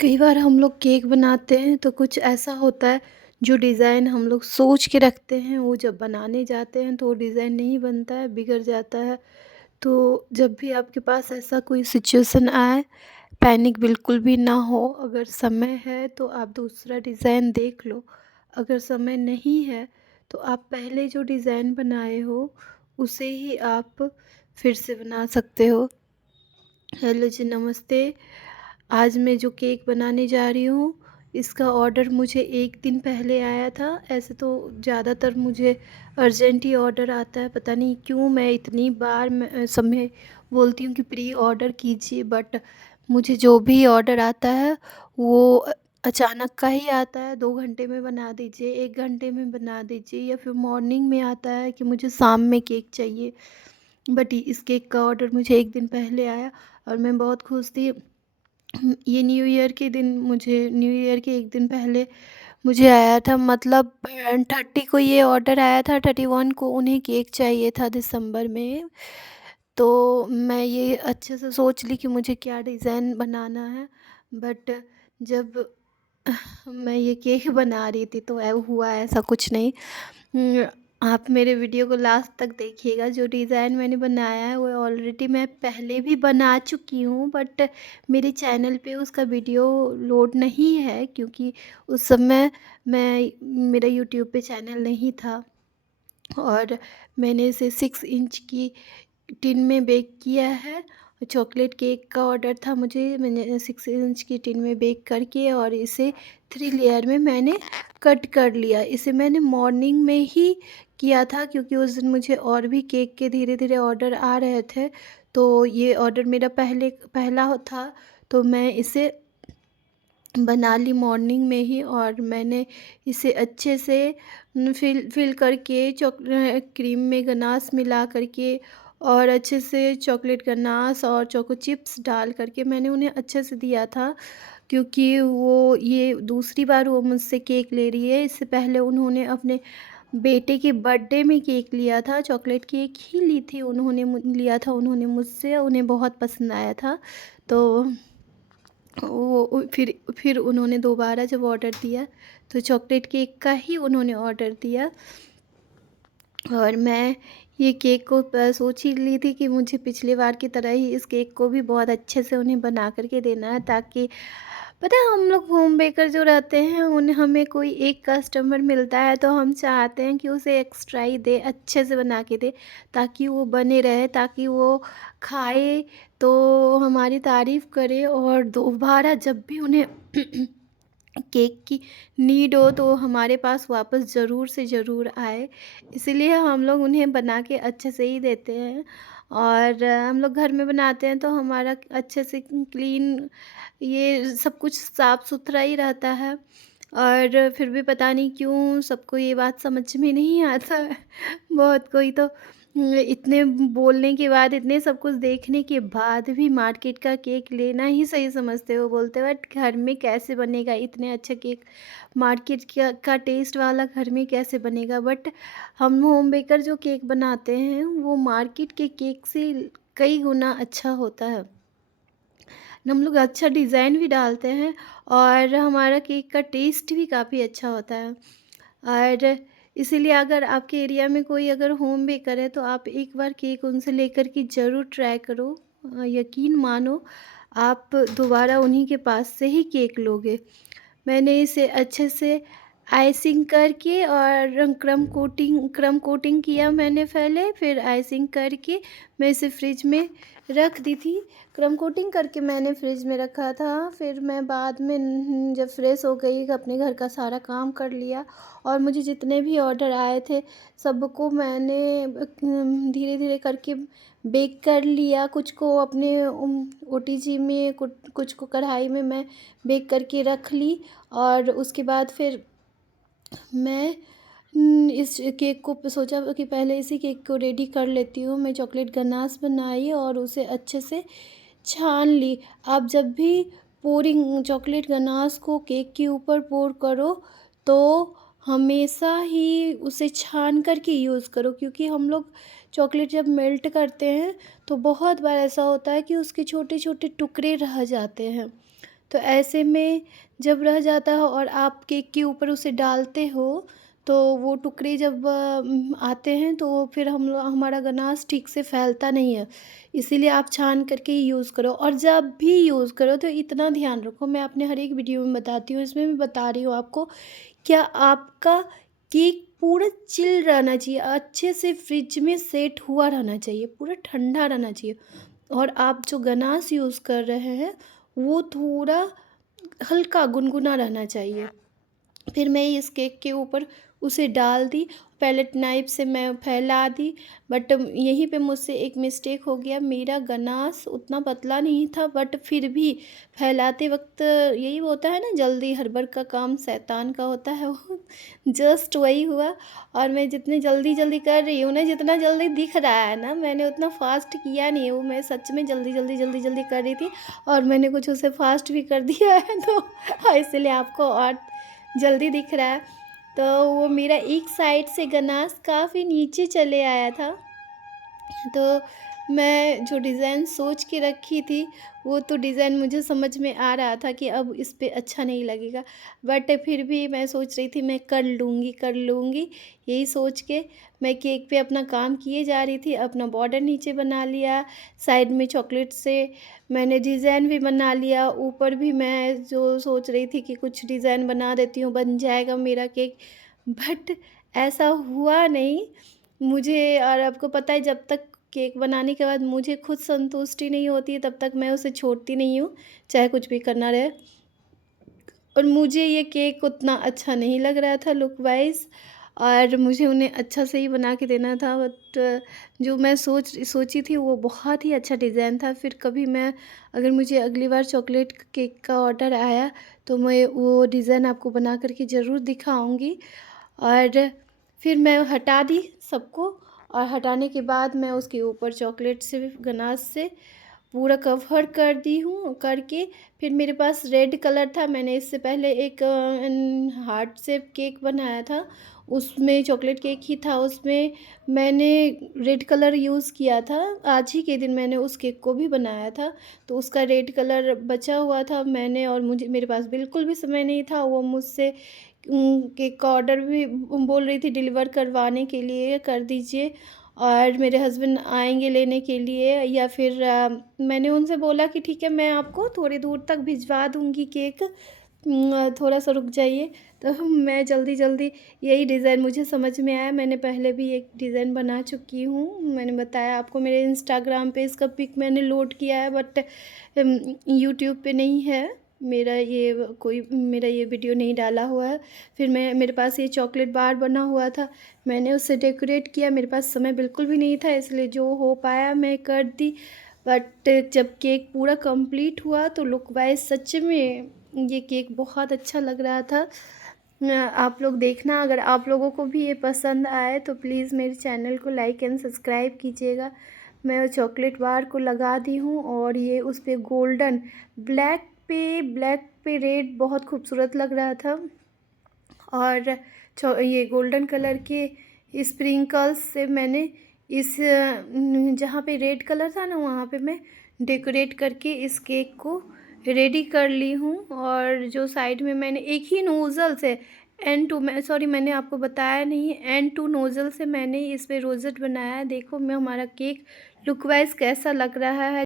कई बार हम लोग केक बनाते हैं तो कुछ ऐसा होता है जो डिज़ाइन हम लोग सोच के रखते हैं, वो जब बनाने जाते हैं तो वो डिज़ाइन नहीं बनता है, बिगड़ जाता है। तो जब भी आपके पास ऐसा कोई सिचुएशन आए, पैनिक बिल्कुल भी ना हो। अगर समय है तो आप दूसरा डिज़ाइन देख लो, अगर समय नहीं है तो आप पहले जो डिज़ाइन बनाए हो उसे ही आप फिर से बना सकते हो। हेलो जी, नमस्ते। आज मैं जो केक बनाने जा रही हूँ, इसका ऑर्डर मुझे 1 दिन पहले आया था। ऐसे तो ज़्यादातर मुझे अर्जेंट ही ऑर्डर आता है, पता नहीं क्यों मैं इतनी बार समय बोलती हूँ कि प्री ऑर्डर कीजिए, बट मुझे जो भी ऑर्डर आता है वो अचानक का ही आता है। 2 घंटे में बना दीजिए, 1 घंटे में बना दीजिए, या फिर मॉर्निंग में आता है कि मुझे शाम में केक चाहिए। बट इस केक का ऑर्डर मुझे 1 दिन पहले आया और मैं बहुत खुश थी। ये न्यू ईयर के दिन, मुझे न्यू ईयर के 1 दिन पहले मुझे आया था, मतलब 30 को ये ऑर्डर आया था, 31 को उन्हें केक चाहिए था दिसंबर में। तो मैं ये अच्छे से सोच ली कि मुझे क्या डिज़ाइन बनाना है। बट जब मैं ये केक बना रही थी तो हुआ ऐसा कुछ नहीं। उम, आप मेरे वीडियो को लास्ट तक देखिएगा। जो डिज़ाइन मैंने बनाया है वो ऑलरेडी मैं पहले भी बना चुकी हूँ, बट मेरे चैनल पे उसका वीडियो लोड नहीं है, क्योंकि उस समय मैं मेरा यूट्यूब पे चैनल नहीं था। और मैंने इसे 6 इंच की टिन में बेक किया है। चॉकलेट केक का ऑर्डर था मुझे, मैंने 6 इंच की टिन में बेक करके और इसे 3 लेयर में मैंने कट कर लिया। इसे मैंने मॉर्निंग में ही किया था, क्योंकि उस दिन मुझे और भी केक के धीरे-धीरे ऑर्डर आ रहे थे। तो ये ऑर्डर मेरा पहला था, तो मैं इसे बना ली मॉर्निंग में ही। और मैंने इसे अच्छे से फिल फिल करके क्रीम में गनाश मिला करके और अच्छे से चॉकलेट गनाश और चोको चिप्स डाल करके मैंने उन्हें अच्छे से दिया था, क्योंकि वो ये दूसरी बार वो मुझसे केक ले रही है। इससे पहले उन्होंने अपने बेटे के बर्थडे में केक लिया था, चॉकलेट केक ही ली थी उन्होंने, लिया था उन्होंने मुझसे, उन्हें बहुत पसंद आया था। तो वो फिर उन्होंने दोबारा जब ऑर्डर दिया तो चॉकलेट केक का ही उन्होंने ऑर्डर दिया। और मैं ये केक को सोच ही ली थी कि मुझे पिछली बार की तरह ही इस केक को भी बहुत अच्छे से उन्हें बना कर के देना है, ताकि पता है हम लोग होम बेकर जो रहते हैं उन्हें, हमें कोई एक कस्टमर मिलता है तो हम चाहते हैं कि उसे एक्स्ट्रा ही दे, अच्छे से बना के दे, ताकि वो बने रहे, ताकि वो खाए तो हमारी तारीफ़ करे और दोबारा जब भी उन्हें केक की नीड हो तो हमारे पास वापस ज़रूर से ज़रूर आए। इसीलिए हम लोग उन्हें बना के अच्छे से ही देते हैं। और हम लोग घर में बनाते हैं तो हमारा अच्छे से क्लीन, ये सब कुछ साफ़ सुथरा ही रहता है। और फिर भी पता नहीं क्यों सबको ये बात समझ में नहीं आता है। बहुत कोई तो इतने बोलने के बाद, इतने सब कुछ देखने के बाद भी मार्केट का केक लेना ही सही समझते हो। बोलते हैं बट घर में कैसे बनेगा इतने अच्छा केक, मार्केट का टेस्ट वाला घर में कैसे बनेगा। बट हम होम बेकर जो केक बनाते हैं वो मार्केट के केक से कई गुना अच्छा होता है। हम लोग अच्छा डिज़ाइन भी डालते हैं और हमारा केक का टेस्ट भी काफ़ी अच्छा होता है। और इसीलिए अगर आपके एरिया में कोई अगर होम बेकर है तो आप एक बार केक उनसे लेकर के ज़रूर ट्राई करो। यकीन मानो आप दोबारा उन्हीं के पास से ही केक लोगे। मैंने इसे अच्छे से आइसिंग करके और क्रम कोटिंग किया मैंने पहले, फिर आइसिंग करके मैं इसे फ्रिज में रख दी थी। क्रम कोटिंग करके मैंने फ्रिज में रखा था। फिर मैं बाद में जब फ्रेश हो गई, अपने घर का सारा काम कर लिया और मुझे जितने भी ऑर्डर आए थे सबको मैंने धीरे-धीरे करके बेक कर लिया। कुछ को अपने ओटीजी में, कुछ को कढ़ाई में मैं बेक करके रख ली। और उसके बाद फिर मैं इस केक को सोचा कि पहले इसी केक को रेडी कर लेती हूँ। मैं चॉकलेट गनाश बनाई और उसे अच्छे से छान ली। आप जब भी पोरिंग चॉकलेट गनाश को केक के ऊपर पोर करो तो हमेशा ही उसे छान कर के यूज़ करो, क्योंकि हम लोग चॉकलेट जब मेल्ट करते हैं तो बहुत बार ऐसा होता है कि उसके छोटे-छोटे टुकड़े रह जाते हैं। तो ऐसे में जब रह जाता है और आप केक के ऊपर उसे डालते हो, तो वो टुकड़े जब आते हैं तो फिर हमारा गनाश ठीक से फैलता नहीं है। इसीलिए आप छान करके ही यूज़ करो, और जब भी यूज़ करो तो इतना ध्यान रखो, मैं अपने हर एक वीडियो में बताती हूँ, इसमें भी बता रही हूँ आपको, क्या आपका केक पूरा चिल रहना चाहिए, अच्छे से फ्रिज में सेट हुआ रहना चाहिए, पूरा ठंडा रहना चाहिए। और आप जो गनाश यूज़ कर रहे हैं, वो थोड़ा हल्का गुनगुना रहना चाहिए। फिर मैं इस केक के ऊपर उसे डाल दी, पैलेट नाइफ़ से मैं फैला दी, बट यहीं पे मुझसे एक मिस्टेक हो गया, मेरा गनाश उतना पतला नहीं था, बट फिर भी फैलाते वक़्त यही होता है ना, जल्दी हड़बड़ का काम शैतान का होता है, वो जस्ट वही हुआ। और मैं जितनी जल्दी-जल्दी कर रही हूँ ना, जितना जल्दी दिख रहा है ना, मैंने उतना फ़ास्ट किया नहीं, वो मैं सच में जल्दी-जल्दी, जल्दी-जल्दी कर रही थी, और मैंने कुछ उसे फ़ास्ट भी कर दिया है, तो इसलिए आपको और जल्दी दिख रहा है। तो वो मेरा एक साइड से गनाश काफ़ी नीचे चले आया था। तो मैं जो डिज़ाइन सोच के रखी थी, वो तो डिज़ाइन मुझे समझ में आ रहा था कि अब इस पे अच्छा नहीं लगेगा। बट फिर भी मैं सोच रही थी मैं कर लूँगी, यही सोच के मैं केक पे अपना काम किए जा रही थी। अपना बॉर्डर नीचे बना लिया, साइड में चॉकलेट से मैंने डिज़ाइन भी बना लिया, ऊपर भी मैं जो सोच रही थी कि कुछ डिज़ाइन बना देती हूँ, बन जाएगा मेरा केक। बट ऐसा हुआ नहीं। मुझे, और आपको पता है, जब तक केक बनाने के बाद मुझे खुद संतुष्टि नहीं होती है, तब तक मैं उसे छोड़ती नहीं हूँ, चाहे कुछ भी करना रहे। और मुझे ये केक उतना अच्छा नहीं लग रहा था लुक वाइज़, और मुझे उन्हें अच्छा से ही बना के देना था, बट जो मैं सोची थी वो बहुत ही अच्छा डिज़ाइन था। फिर कभी मैं, अगर मुझे अगली बार चॉकलेट केक का ऑर्डर आया, तो मैं वो डिज़ाइन आपको बना कर के ज़रूर दिखाऊँगी। और फिर मैं हटा दी सबको, और हटाने के बाद मैं उसके ऊपर चॉकलेट से गनाश से पूरा कवर कर दी हूँ करके। फिर मेरे पास रेड कलर था, मैंने इससे पहले एक हार्ट शेप केक बनाया था, उसमें चॉकलेट केक ही था, उसमें मैंने रेड कलर यूज़ किया था। आज ही के दिन मैंने उस केक को भी बनाया था, तो उसका रेड कलर बचा हुआ था मैंने, और मुझे, मेरे पास बिल्कुल भी समय नहीं था। वो मुझसे केक का ऑर्डर भी बोल रही थी डिलीवर करवाने के लिए, कर दीजिए, और मेरे हस्बैंड आएँगे लेने के लिए, या फिर मैंने उनसे बोला कि ठीक है, मैं आपको थोड़ी दूर तक भिजवा दूँगी केक, थोड़ा-सा रुक जाइए। तो मैं जल्दी-जल्दी, यही डिज़ाइन मुझे समझ में आया, मैंने पहले भी एक डिज़ाइन बना चुकी हूँ, मैंने बताया आपको, मेरे इंस्टाग्राम पे इसका पिक मैंने लोड किया है, बट यूट्यूब पे नहीं है। मेरा ये वीडियो नहीं डाला हुआ है। फिर मेरे पास ये चॉकलेट बार बना हुआ था, मैंने उसे डेकोरेट किया, मेरे पास समय बिल्कुल भी नहीं था, इसलिए जो हो पाया मैं कर दी। बट जब केक पूरा कंप्लीट हुआ, तो लुक वाइज़ सच में ये केक बहुत अच्छा लग रहा था। आप लोग देखना, अगर आप लोगों को भी ये पसंद आए तो प्लीज़ मेरे चैनल को लाइक एंड सब्सक्राइब कीजिएगा। मैं चॉकलेट बार को लगा दी हूँ, और ये उस पे गोल्डन, ब्लैक पे रेड बहुत खूबसूरत लग रहा था। और ये गोल्डन कलर के स्प्रिंकल्स से मैंने इस जहाँ पे रेड कलर था ना, वहाँ पे मैं डेकोरेट करके इस केक को रेडी कर ली हूँ। और जो साइड में मैंने एक ही नोज़ल से मैंने आपको बताया नहीं, N2 नोज़ल से मैंने इस पे रोज़ेट बनाया है। देखो मैं, हमारा केक लुक वाइज़ कैसा लग रहा है।